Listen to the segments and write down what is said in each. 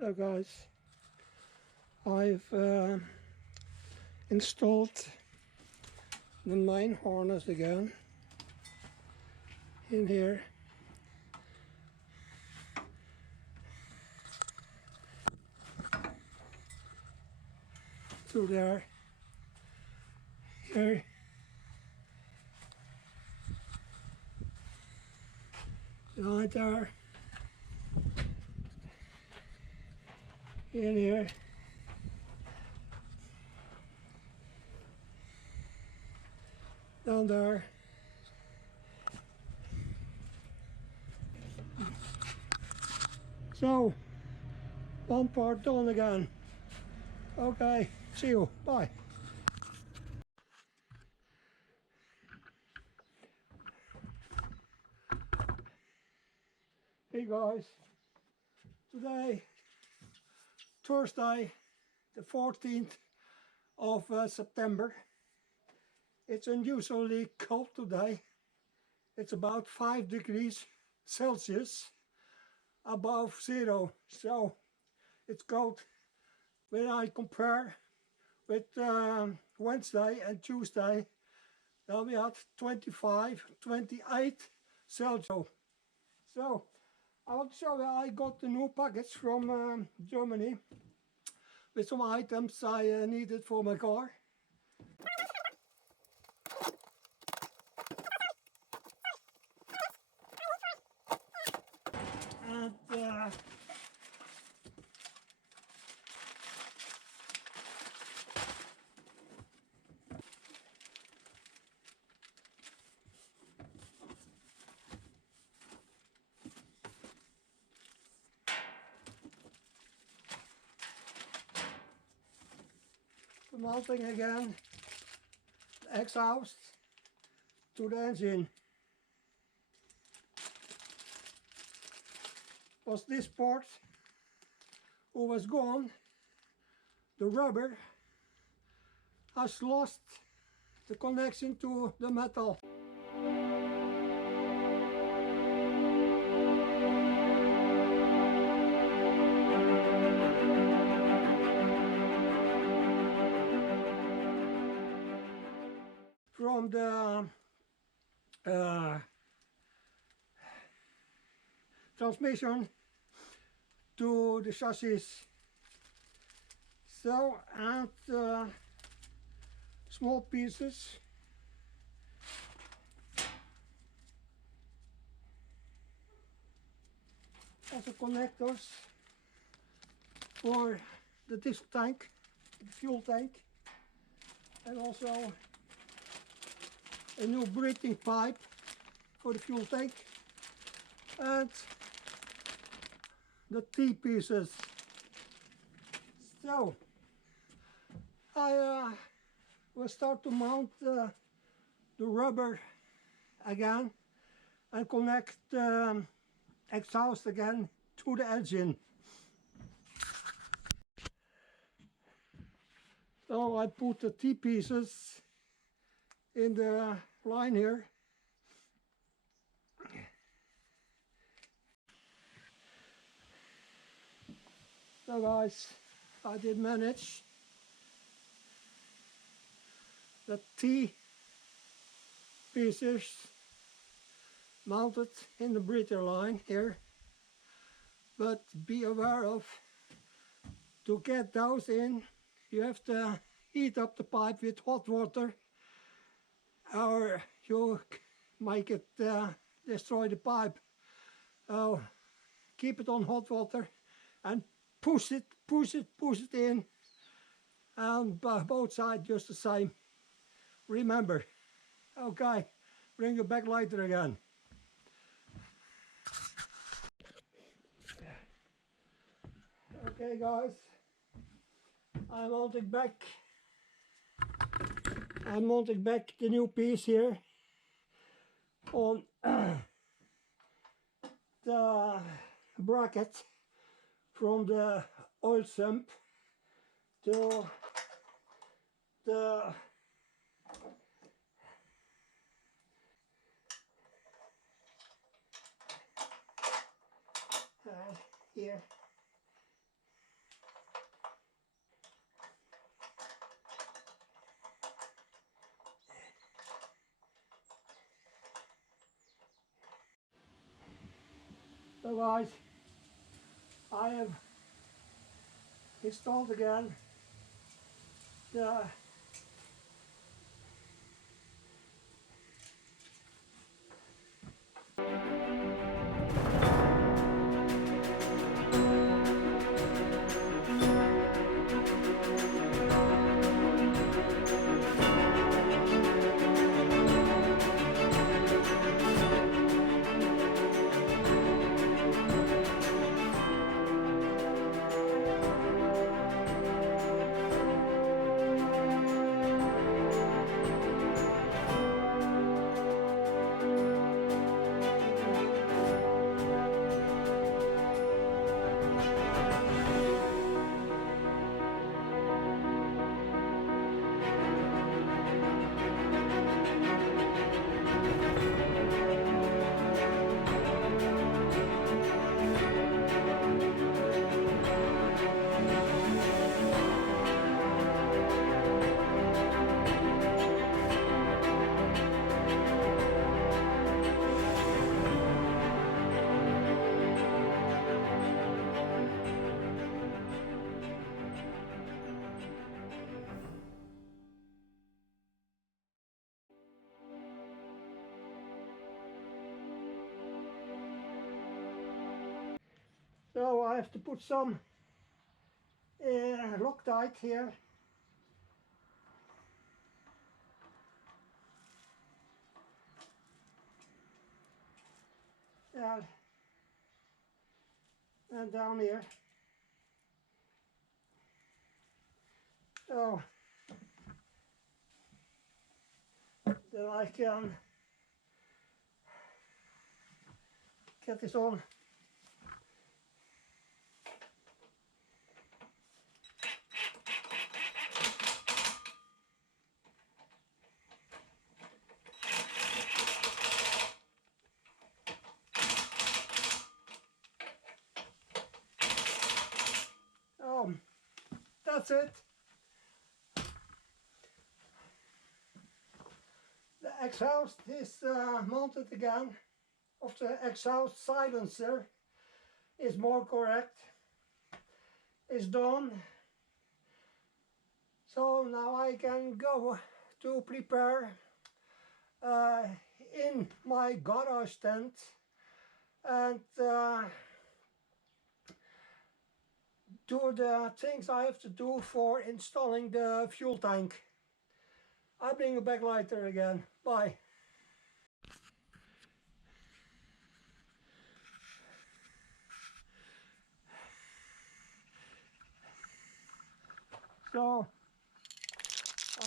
So guys, I've installed the main harness again in here. Through there, here, right there, in here, down there. So, one part done again. Okay, see you, bye. Hey guys, today, Thursday, the 14th of September. It's unusually cold today. It's about 5 degrees Celsius above zero, so it's cold. When I compare with Wednesday and Tuesday, then we had 25, 28 Celsius. So I want to show you I got the new package from Germany with some items I needed for my car. And the mounting again, the exhaust to the engine. Was this part who was gone. The rubber has lost the connection to the metal. From the transmission to the chassis. So, and small pieces also connectors for the diesel tank, the fuel tank, and also a new breathing pipe for the fuel tank, and the T-pieces. So I will start to mount the rubber again and connect the exhaust again to the engine. So I put the T-pieces in the line here. So guys, I did manage the T-pieces mounted in the breather line here, but be aware of, to get those in, you have to heat up the pipe with hot water, or you might destroy the pipe. So keep it on hot water and push it in, and both sides just the same. Remember. Okay, bring you back later again. Okay guys, I'm mounting back the new piece here on the bracket from the oil sump to the here. So guys, I have installed again the so I have to put some Loctite here. And down here. So then I can get this on. That's it. The exhaust is mounted again. Of the exhaust silencer is more correct. Is done. So now I can go to prepare in my garage tent and do the things I have to do for installing the fuel tank. I'll bring you back later again. Bye. So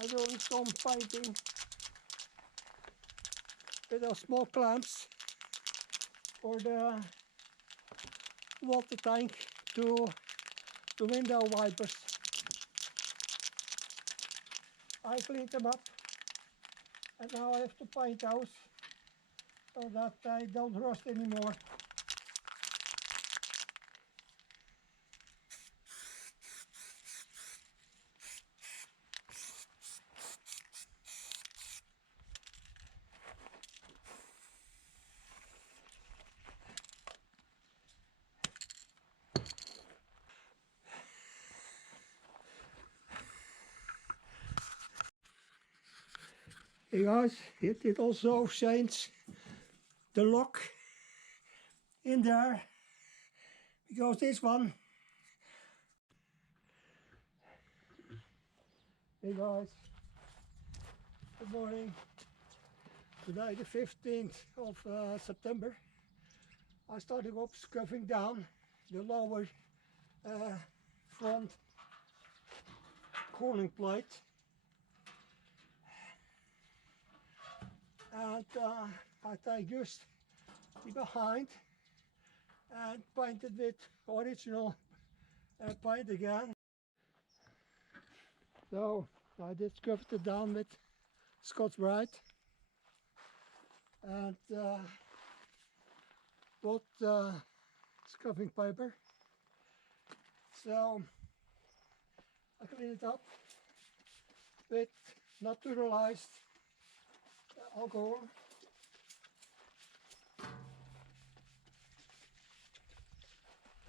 I'm doing some painting with those small clamps for the water tank to the window wipers. I cleaned them up and now I have to paint those so that they don't rust anymore. Hey guys, it did also change the lock in there because this one. Hey guys, good morning. Today the 15th of September. I started up scuffing down the lower front cooling plate. And I take just the behind and paint it with original paint again. So I did scuff it down with Scotch-Brite and put scuffing paper. So I clean it up with naturalized alcohol.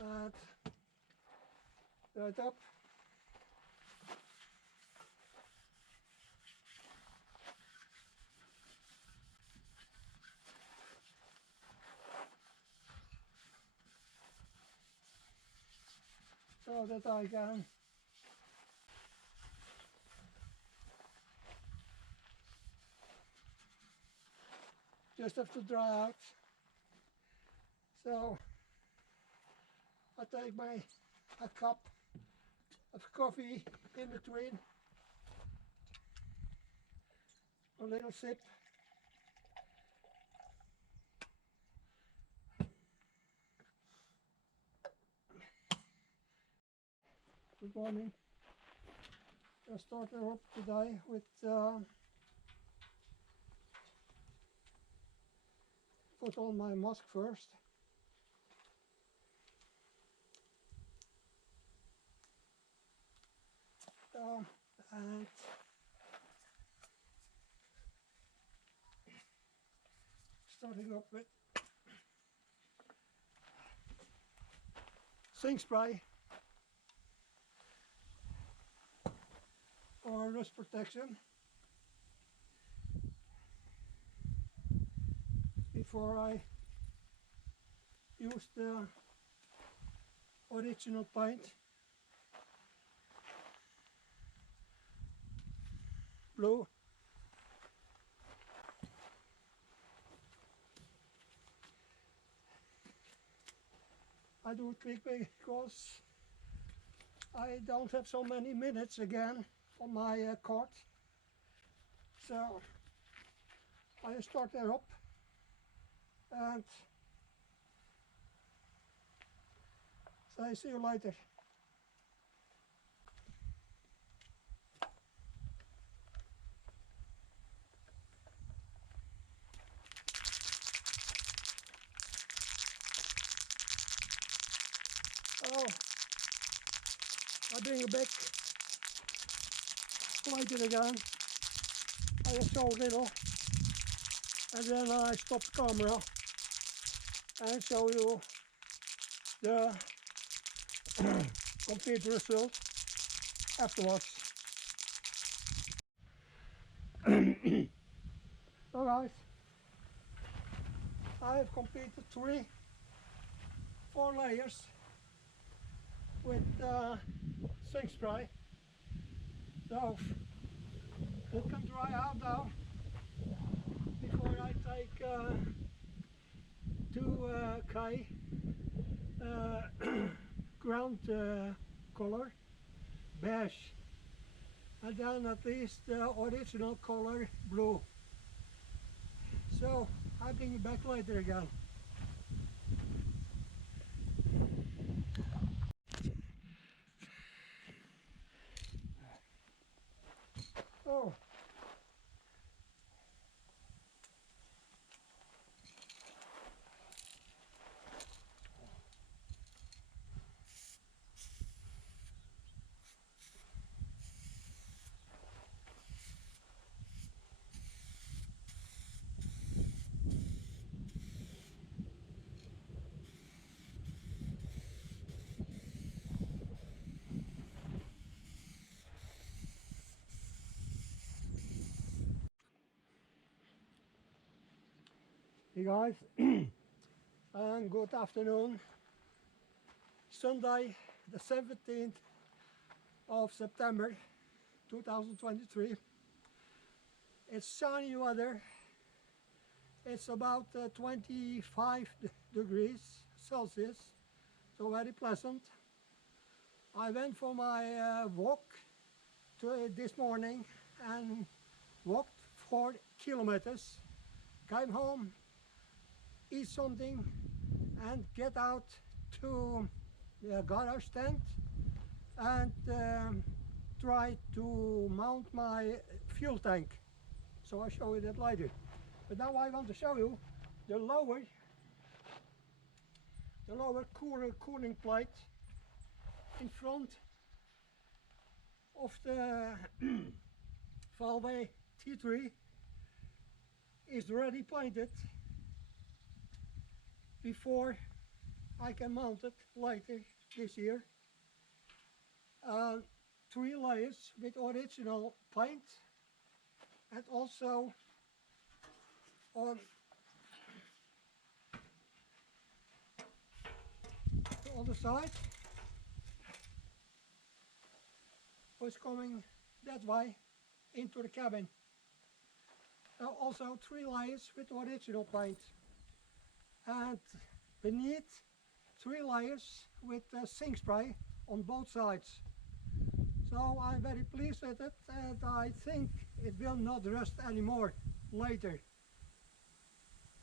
and right up. So that I can just have to dry out. So I take a cup of coffee in between, a little sip. Good morning. I started up today with put on my mask first. And starting up with sink spray or rust protection before I use the original paint. Blue. I do it quick because I don't have so many minutes again on my cart. So I start there up and say see you later. Oh, I bring you back later again. I just show a little and then I stop the camera and show you the complete result afterwards. So guys, I have completed 4 layers with sink spray. So it can dry out now before I take 2K ground color, beige, and then at least the original color, blue. So I'll bring you back later again. Oh. Hey guys, and good afternoon. Sunday, the 17th of September 2023. It's sunny weather. It's about 25 degrees Celsius, so very pleasant. I went for my walk this morning and walked 4 kilometers. Came home, eat something and get out to the garage tent and try to mount my fuel tank. So I'll show you that later. But now I want to show you the lower cooling plate in front of the Valve T3 is already painted before I can mount it later this year. 3 layers with original paint, and also on the other side was coming that way into the cabin. Also 3 layers with original paint, and beneath 3 layers with sink spray on both sides. So I'm very pleased with it, and I think it will not rust anymore later.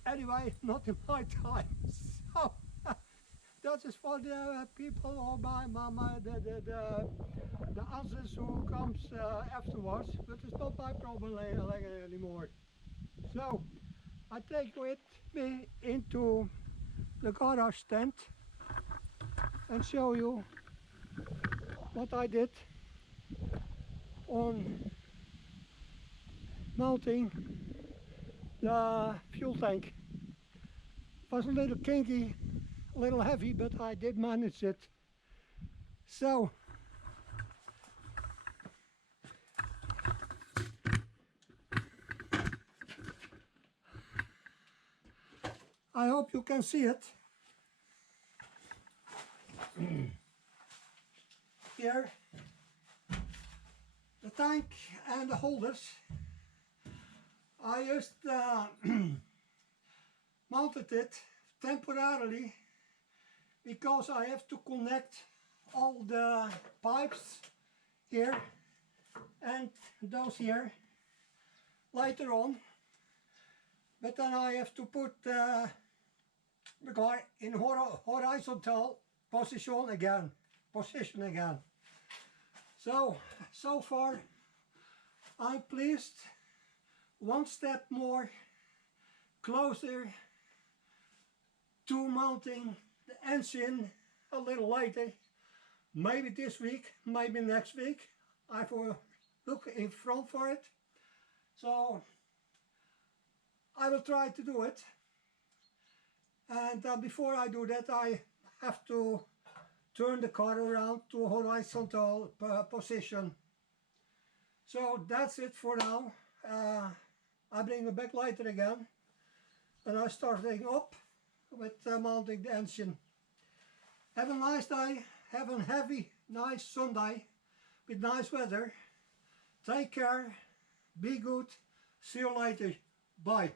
Anyway, not in my time. So that is for the people or the others who comes afterwards, but it's not my problem anymore. So I take with me into the garage tent and show you what I did on mounting the fuel tank. It was a little kinky, a little heavy, but I did manage it. So I hope you can see it. Here, the tank and the holders. I just mounted it temporarily because I have to connect all the pipes here and those here later on. But then I have to put the car in horizontal position again. So far I'm pleased. One step more closer to mounting the engine a little later. Maybe this week, maybe next week. I will look in front for it. So I will try to do it. And before I do that, I have to turn the car around to a horizontal position. So that's it for now. I bring it back later again, and I starting up with mounting the engine. Have a nice day. Have a heavy, nice Sunday with nice weather. Take care. Be good. See you later. Bye.